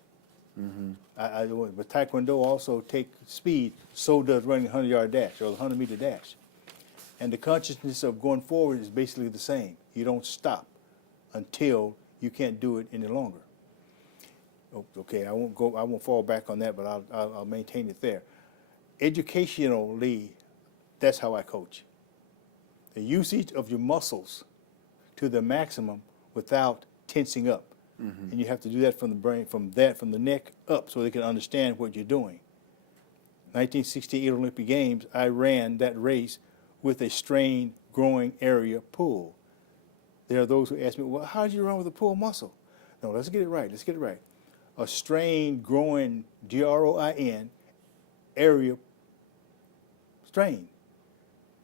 But taekwondo also takes speed, so does running a 100-yard dash or the 100-meter dash. And the consciousness of going forward is basically the same. You don't stop until you can't do it any longer. Okay, I won't fall back on that, but I'll maintain it there. Educationally, that's how I coach. The usage of your muscles to the maximum without tensing up. And you have to do that from the brain, from the neck up, so they can understand what you're doing. 1968 Olympic Games, I ran that race with a strained growing area pull. There are those who ask me, well, how did you run with a pull muscle? No, let's get it right. A strained growing, GROIN, area strain.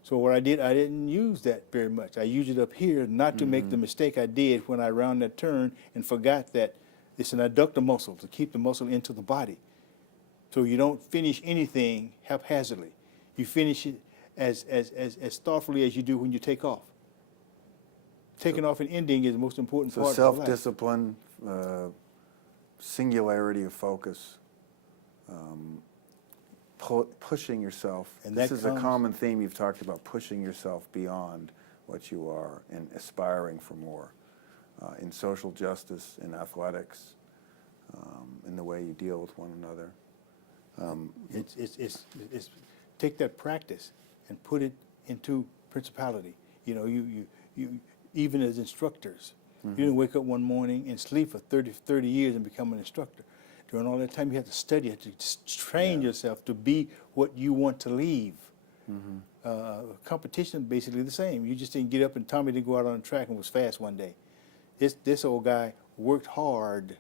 So what I did, I didn't use that very much. I used it up here not to make the mistake I did when I round that turn and forgot that it's an adductor muscle to keep the muscle into the body. So you don't finish anything haphazardly. You finish it as thoughtfully as you do when you take off. Taking off and ending is the most important part of life. So self-discipline, singularity of focus, pushing yourself. And this is a common theme you've talked about, pushing yourself beyond what you are and aspiring for more in social justice, in athletics, in the way you deal with one another. It's take that practice and put it into principality. You know, you even as instructors, you didn't wake up one morning and sleep for 30 years and become an instructor. During all that time, you have to study, you have to train yourself to be what you want to leave. Competition, basically the same. You just didn't get up and Tommie didn't go out on the track and was fast one day. This old guy worked hard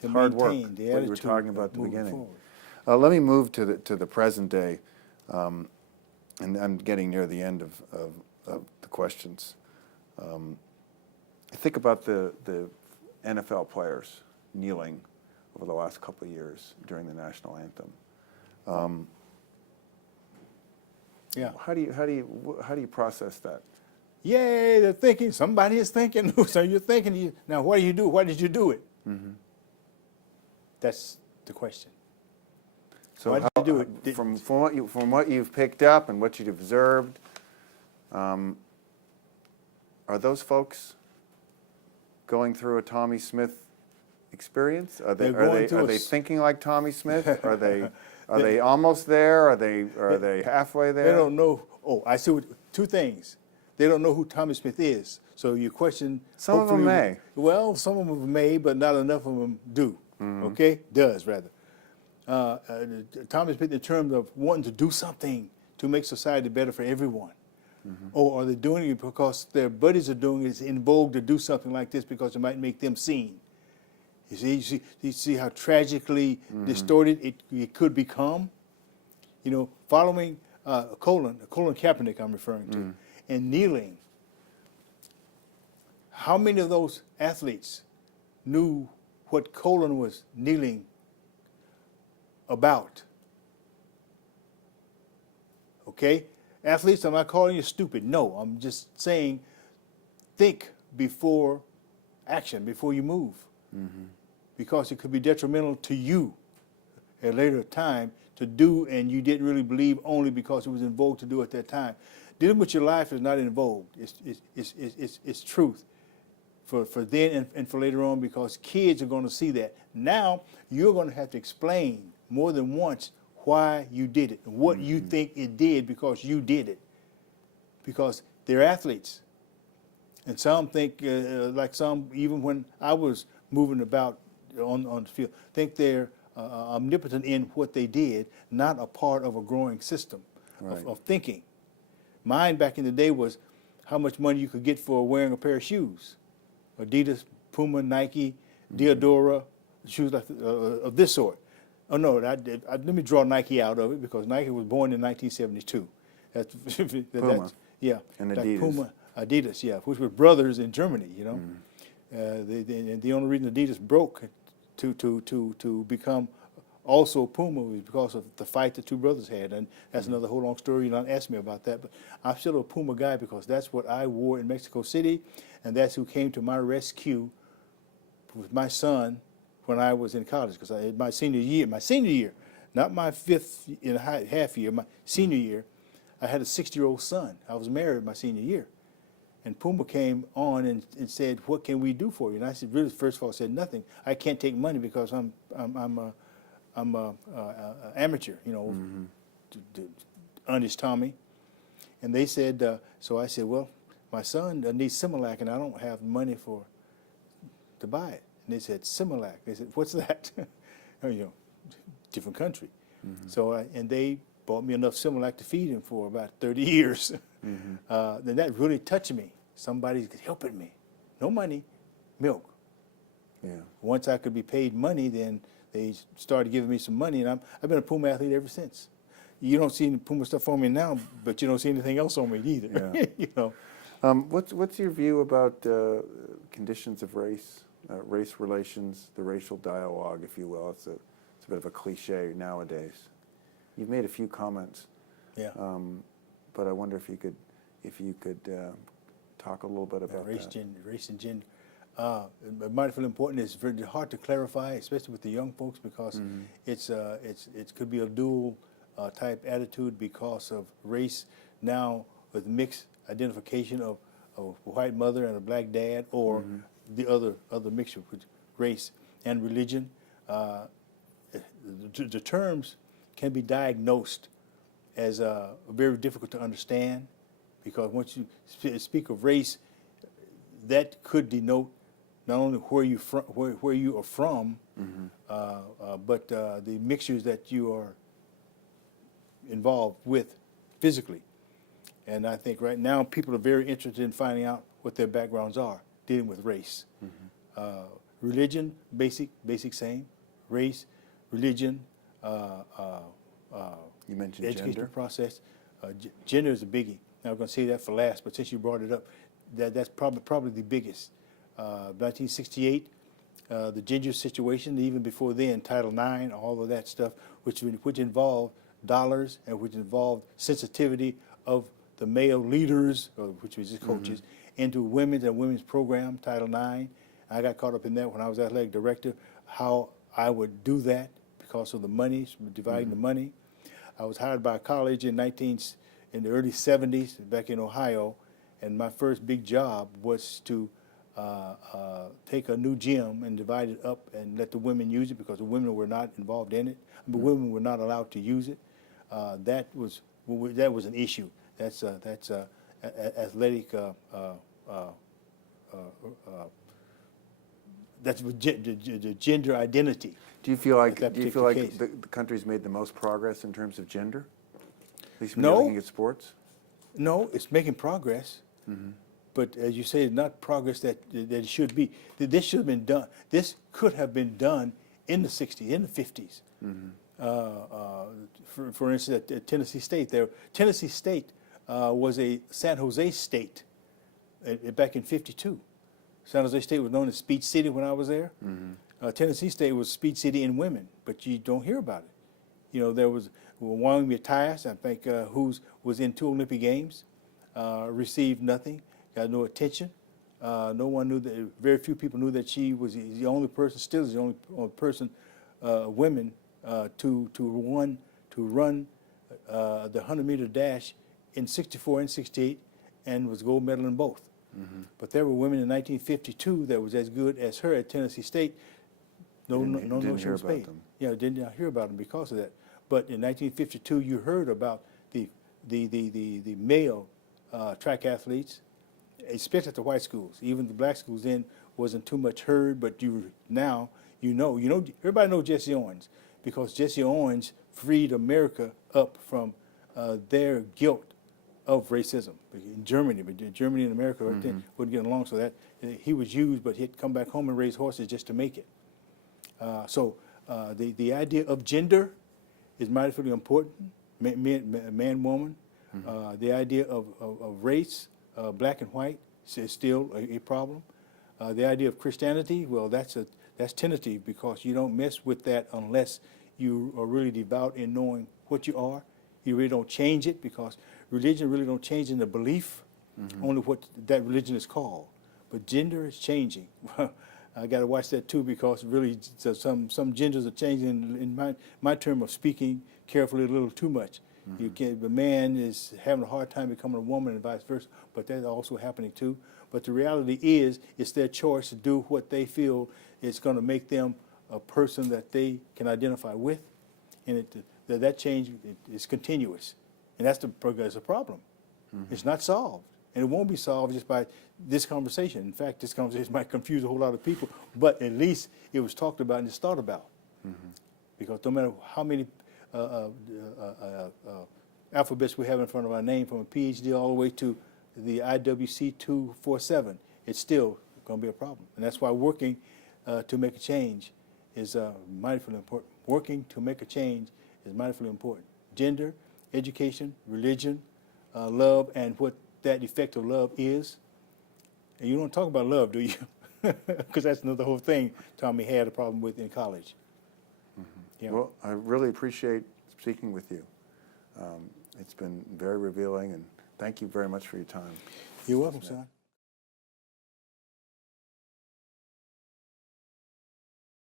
to maintain the attitude. What you were talking about at the beginning. Forward. Let me move to the present day, and I'm getting near the end of the questions. I think about the NFL players kneeling over the last couple of years during the national anthem. Yeah. How do you process that? Yay, they're thinking. Somebody is thinking. So you're thinking. Now, what do you do? Why did you do it? Mm-hmm. That's the question. So why did you do it? From what you've picked up and what you've observed, are those folks going through a Tommie Smith experience? Are they thinking like Tommie Smith? Are they almost there? Are they halfway there? They don't know. Oh, I see. Two things. They don't know who Tommie Smith is. So your question. Some of them may. Well, some of them may, but not enough of them do. Mm-hmm. Okay, does rather. Tommie Smith, in terms of wanting to do something to make society better for everyone. Mm-hmm. Or are they doing it because their buddies are doing it? It's in vogue to do something like this because it might make them seen. You see how tragically distorted it could become? You know, following Colin Kaepernick I'm referring to, and kneeling. How many of those athletes knew what Colin was kneeling about? Okay? Athletes, I'm not calling you stupid. No, I'm just saying think before action, before you move. Mm-hmm. Because it could be detrimental to you at a later time to do, and you didn't really believe only because it was in vogue to do at that time. Dealing with your life is not in vogue. It's truth for then and for later on, because kids are going to see that. Now you're going to have to explain more than once why you did it and what you think it did because you did it. Because they're athletes. And some think, like some, even when I was moving about on the field, think they're omnipotent in what they did, not a part of a growing system of thinking. Mine back in the day was how much money you could get for wearing a pair of shoes. Adidas, Puma, Nike, Diodora, shoes like of this sort. Oh no, let me draw Nike out of it because Nike was born in 1972. Puma. Yeah. And like Adidas. Puma, Adidas, yeah, which were brothers in Germany, you know. The only reason Adidas broke to become also Puma was because of the fight the two brothers had, and that's another whole long story. You don't ask me about that, but I'm still a Puma guy because that's what I wore in Mexico City, and that's who came to my rescue with my son when I was in college. Because my senior year, not my fifth and a half year, my senior year, I had a 60-year-old son. I was married my senior year. And Puma came on and said, "What can we do for you?" And I said, "Really, first of all, I said nothing. I can't take money because I'm a amateur, you know, honest Tommie." And they said, so I said, "Well, my son needs Similac, and I don't have money to buy it." And they said, "Similac." They said, "What's that?" You know, different country. So and they bought me enough Similac to feed him for about 30 years. Then that really touched me. Somebody's helping me. No money, milk. Yeah. Once I could be paid money, then they started giving me some money, and I've been a Puma athlete ever since. You don't see any Puma stuff on me now, but you don't see anything else on me either. Yeah. You know. What's your view about conditions of race, race relations, the racial dialogue, if you will? It's a bit of a cliche nowadays. You've made a few comments. Yeah. But I wonder if you could talk a little bit about race, that. Race and gender. It might feel important. It's very hard to clarify, especially with the young folks, because it could be a dual type attitude because of race now with mixed identification of a white mother and a black dad, or the other mixture with race and religion. The terms can be diagnosed as very difficult to understand, because once you speak of race, that could denote not only where you are from, but the mixtures that you are involved with physically. And I think right now people are very interested in finding out what their backgrounds are dealing with race. Religion, basic same. Race, religion. You mentioned educational gender. process. Gender is a biggie. Now I'm going to say that for last, but since you brought it up, that's probably the biggest. 1968, the gender situation, even before then, Title IX, all of that stuff, which involved dollars and which involved sensitivity of the male leaders, or which was his coaches, into women's program, Title IX. I got caught up in that when I was athletic director, how I would do that because of the money, dividing the money. I was hired by a college in the early 70s back in Ohio, and my first big job was to take a new gym and divide it up and let the women use it because the women were not involved in it. But women were not allowed to use it. That was an issue. That's athletic. That's the gender identity. Do you feel like case. the country's made the most progress in terms of gender? At least when No. you're looking at sports? No, it's making progress. But as you say, it's not progress that it should be. This should have been done. This could have been done in the 60s, in the 50s. For instance, at Tennessee State, Tennessee State was a San Jose State back in '52. San Jose State was known as Speed City when I was there. Tennessee State was Speed City in women, but you don't hear about it. You know, there was Wyoming Matthias, I think, who was in 2 Olympic Games, received nothing, got no attention. No one knew that. Very few people knew that she was the only person, still is the only person, women to run the 100-meter dash in '64 and '68, and was gold medal in both. But there were women in 1952 that was as good as her at Tennessee State. No notion was paid. Yeah, didn't hear about them because of that. But in 1952, you heard about the male track athletes, especially at the white schools. Even the black schools then wasn't too much heard, but now you know everybody knows Jesse Owens because Jesse Owens freed America up from their guilt of racism in Germany. But Germany and America right then wouldn't get along, so that he was used, but he'd come back home and raise horses just to make it. So the idea of gender is mightily important, man, woman. The idea of race, black and white, is still a problem. The idea of Christianity, well, that's tentative because you don't mess with that unless you are really devout in knowing what you are. You really don't change it because religion really don't change in the belief, only what that religion is called. But gender is changing. I got to watch that too because really some genders are changing in my term of speaking carefully a little too much. You can't, the man is having a hard time becoming a woman and vice versa, but that's also happening too. But the reality is, it's their choice to do what they feel is going to make them a person that they can identify with, and that change is continuous, and that's the problem. It's not solved, and it won't be solved just by this conversation. In fact, this conversation might confuse a whole lot of people, but at least it was talked about and it's thought about. Because no matter how many alphabets we have in front of our name, from a PhD all the way to the IWC 247, it's still going to be a problem. And that's why working to make a change is mightily important. Working to make a change is mightily important. Gender, education, religion, love, and what that effect of love is. And you don't talk about love, do you? Because that's another whole thing Tommie had a problem with in college. Yeah. Well, I really appreciate speaking with you. It's been very revealing, and thank you very much for your time. You're welcome, son.